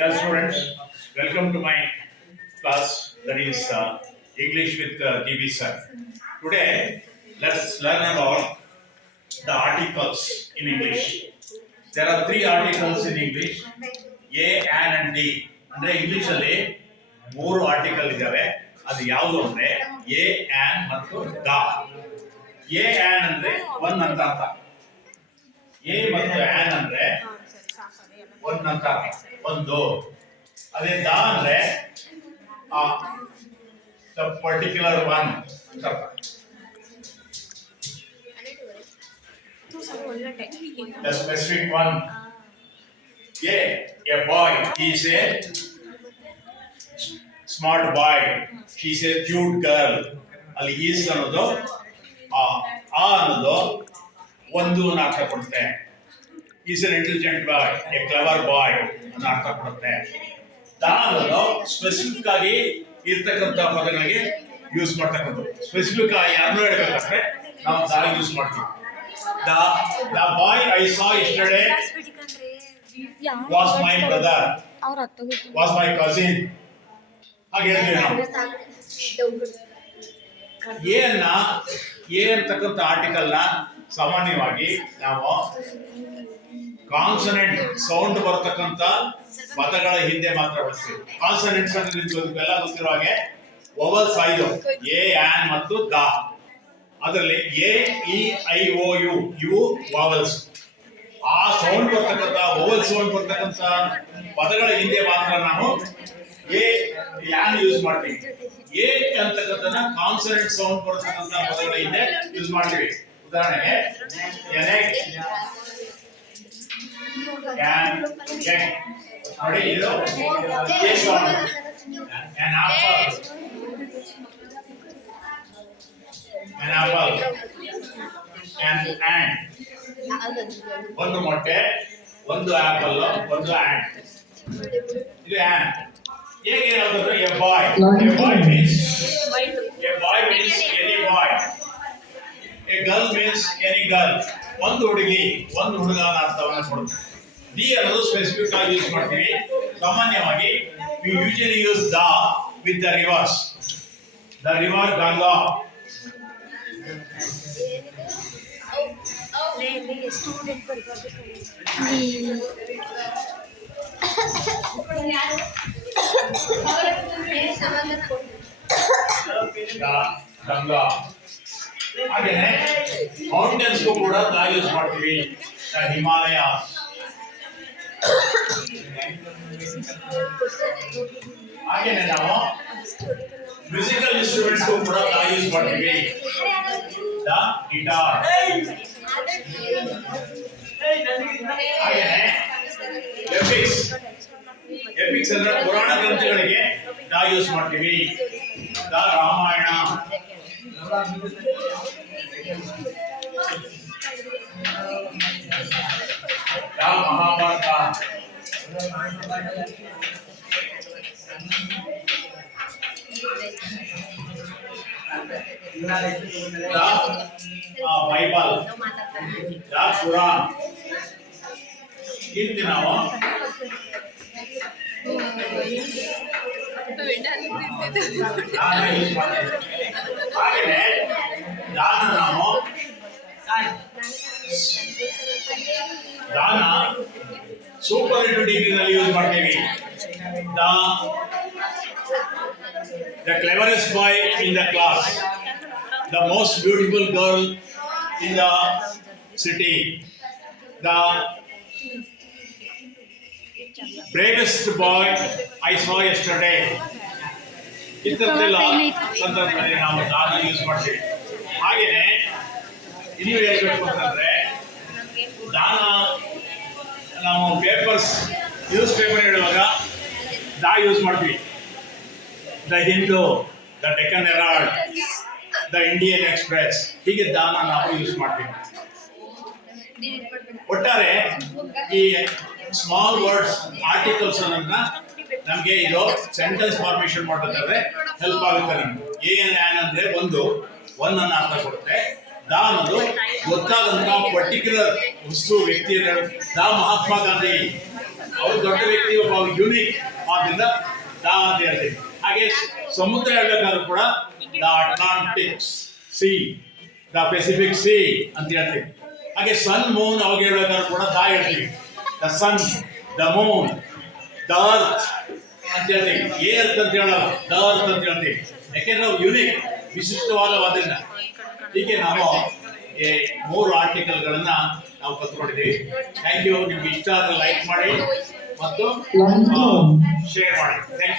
Well, students, welcome to my class, that is English with DB sir. Today, let's learn about the articles in English. There are three articles in English: A, an, and D. ಅಂದ್ರೆ English ಅಲ್ಲಿ ಮೂರು article ಇದಾವೆ. ಅದು ಯಾವುದು ಅಂದ್ರೆ A, an ಮತ್ತು the. A, on ಅಂದ್ರೆ one ಅಂತ ಅರ್ಥ. ಎ ಮತ್ತು ಆನ್ ಅಂದ್ರೆ ಒನ್ ಅಂತ ಒಂದು. ಅದೇ ದ ಅಂದ್ರೆ ದ ಪರ್ಟಿಕ್ಯುಲರ್ ಒನ್ ಅಂತ ಅರ್ಥ. The specific one. A boy, he is a smart boy, she is a cute girl. ಅಲ್ಲಿ ಈಸ್ ಅನ್ನೋದು ಆ ಅನ್ನೋದು ಒಂದು ಅನ್ನ ಅರ್ಥ ಕೊಡುತ್ತೆ. Is an intelligent boy, a clever boy ಅನ್ನೋ ಅರ್ಥ ಕೊಡುತ್ತೆ. ದ ಅನ್ನೋದು ಸ್ಪೆಸಿಫಿಕ್ ಆಗಿ ಇರ್ತಕ್ಕಂಥ ಪದಗಳಿಗೆ ಯೂಸ್ ಮಾಡ್ತಕ್ಕಂಥದ್ದು. ಸ್ಪೆಸಿಫಿಕ್ ಆಗಿ ಯಾರನ್ನೂ ಹೇಳ್ಬೇಕಂದ್ರೆ ನಾವು ದ ಯೂಸ್ ಮಾಡ್ತೀವಿ. The boy I saw yesterday was my brother, was my cousin. ಹಾಗೆ ಹೇಳ್ತೀವಿ ನಾವು. ಎ ಅಂತಕ್ಕಂಥ ಆರ್ಟಿಕಲ್ ನ ಸಾಮಾನ್ಯವಾಗಿ ನಾವು ಕಾನ್ಸನೆಂಟ್ ಸೌಂಡ್ ಬರ್ತಕ್ಕಂಥ ಪದಗಳ ಹಿಂದೆ ಮಾತ್ರ ಬಳಸ್ತೀವಿ. ಕಾನ್ಸನೆಂಟ್ಸ್ ಅಂದ್ರೆ ಎಲ್ಲ ಗೊತ್ತಿರೋ ಹಾಗೆ ವೊವೆಲ್ಸ್ 5, ಎ, ಆನ್ ಮತ್ತು ದ. ಅದರಲ್ಲಿ A, E, I, O, U ಇವು ವಾವಲ್ಸ್. ಆ ಸೌಂಡ್ ಬರ್ತಕ್ಕಂಥ ವೋವಲ್ ಸೌಂಡ್ ಬರ್ತಕ್ಕಂಥ ಪದಗಳ ಹಿಂದೆ ಮಾತ್ರ ನಾವು ಎ, ಆನ್ ಯೂಸ್ ಮಾಡ್ತೀವಿ. ಎ ಅಂತಕ್ಕಂಥ ಕಾನ್ಸನೆಂಟ್ ಸೌಂಡ್ ಬರ್ತಕ್ಕಂಥ ಪದಗಳ ಹಿಂದೆ ಯೂಸ್ ಮಾಡ್ತೀವಿ. ಉದಾಹರಣೆಗೆ ನೋಡಿ, ಇದು A sound. an apple, and ಒಂದು ಮೊಟ್ಟೆ, ಒಂದು ಆಪಲ್, ಒಂದು ಆಂಟ್. ಇದು ಆಂಟ್. ಹೇಗೆ ಹೇಳ್ತಾರೆ? A boy means any boy. A girl means any girl. ಒಂದು ಹುಡುಗಿ, ಒಂದು ಹುಡುಗ ಅನ್ನೋ ಅರ್ಥವನ್ನು ಕೊಡುತ್ತೆ. ದಿ ಅನ್ನೋದು ಸ್ಪೆಸಿಫಿಕ್ ಆಗಿ ಯೂಸ್ ಮಾಡ್ತೀವಿ. ಸಾಮಾನ್ಯವಾಗಿ we usually use the with the rivers. The river Ganga. Ganga. ಹಾಗೇನೆ ಮೌಂಟೇನ್ಸ್ ಕೂಡ ಯೂಸ್ ಮಾಡ್ತೀವಿ. ಹಿಮಾಲಯ. ಹಾಗೇನೆ ನಾವು ಮ್ಯೂಸಿಕಲ್ ಇನ್ಸ್ಟ್ರೂಮೆಂಟ್ಸ್ ಕೂಡ ಯೂಸ್ ಮಾಡ್ತೀವಿ. The guitar. ಹಾಗೇನೆ ಎಪಿಕ್ಸ್ ಅಂದ್ರೆ ಪುರಾಣ ಗ್ರಂಥಗಳಿಗೆ ದ ಯೂಸ್ ಮಾಡ್ತೀವಿ. The Ramayana. The Mahabharata. Bible. The Quran. ಇಲ್ಲಿ ನಾವು ಹಾಗೆಯೇ ದಾನ ನಾವು ದಾನ ಸೂಪರ್ ಡಿಗ್ರಿನಲ್ಲಿ ಯೂಸ್ ಮಾಡ್ತೀವಿ. The cleverest boy in the class, the most beautiful girl in the city, the bravest boy I saw yesterday. ಇಷ್ಟೆಲ್ಲ ಸಂದರ್ಭದಲ್ಲಿ ನಾವು ದಾನ ಯೂಸ್ ಮಾಡ್ತೀವಿ. ಹಾಗೇನೆ ಇನ್ನು ಹೇಳ್ಬೇಕು ಅಂತಂದ್ರೆ ದಾನ ನಾವು ನ್ಯೂಸ್ ಪೇಪರ್ ಹೇಳುವಾಗ ದಾ ಯೂಸ್ ಮಾಡ್ತೀವಿ. The Hindu, the Deccan Herald, the Indian Express, ಹೀಗೆ ದಾನ ನಾವು ಯೂಸ್ ಮಾಡ್ತೀವಿ. ಒಟ್ಟಾರೆ ಈ ಸ್ಮಾಲ್ ವರ್ಡ್ಸ್ ಆರ್ಟಿಕಲ್ಸ್ ಅನ್ನೋದನ್ನ ನಮಗೆ ಇದು ಸೆಂಟೆನ್ಸ್ ಫಾರ್ಮೇಶನ್ ಮಾಡಬೇಕಾದ್ರೆ ಹೆಲ್ಪ್ ಆಗುತ್ತೆ. ನಮ್ಗೆ ಎ ಆನ್ ಅಂದ್ರೆ ಒಂದು ಅನ್ನ ಅರ್ಥ ಕೊಡುತ್ತೆ. ದ ಅನ್ನೋದು ಗೊತ್ತಾದಂತಹ ಪರ್ಟಿಕ್ಯುಲರ್ ವಸ್ತು, ವ್ಯಕ್ತಿ. ದ ಮಹಾತ್ಮ ಗಾಂಧಿ, ಅವರು ದೊಡ್ಡ ವ್ಯಕ್ತಿ, ಒಬ್ಬ ನಾವು ಯುನಿಕ್ ಆದ್ರಿಂದ ದ ಅಂತ ಹೇಳ್ತೀವಿ. ಹಾಗೆ ಸಮುದ್ರ ಹೇಳ್ಬೇಕಾದ್ರೂ ಕೂಡ the Atlantic C, the Pacific C ಅಂತ ಹೇಳ್ತೀವಿ. ಹಾಗೆ ಸನ್ ಮೂನ್ ಅವಾಗ ಹೇಳ್ಬೇಕಾದ್ರೂ ಕೂಡ ದ ಹೇಳ್ತೀವಿ. The sun, the moon, the earth ಅಂತ ಹೇಳ್ತೀವಿ. ಏರ್ತ್ ಅಂತ ಹೇಳಲ್ಲ, ದ ಅರ್ತ್ ಅಂತ ಹೇಳ್ತೀವಿ. ಯಾಕೆಂದ್ರೆ ನಾವು ಯುನಿಕ್, ವಿಶಿಷ್ಟವಾದವಾದ್ರಿಂದ. ಹೀಗೆ ನಾವು ಈ 3 ಆರ್ಟಿಕಲ್ಗಳನ್ನ ನಾವು ಕಲ್ತ್ಕೊಂಡಿದ್ದೀವಿ. Thank you. ನಿಮ್ಗೆ ಇಷ್ಟ ಆದರೆ ಲೈಕ್ ಮಾಡಿ ಮತ್ತು ಶೇರ್ ಮಾಡಿ. Thank you.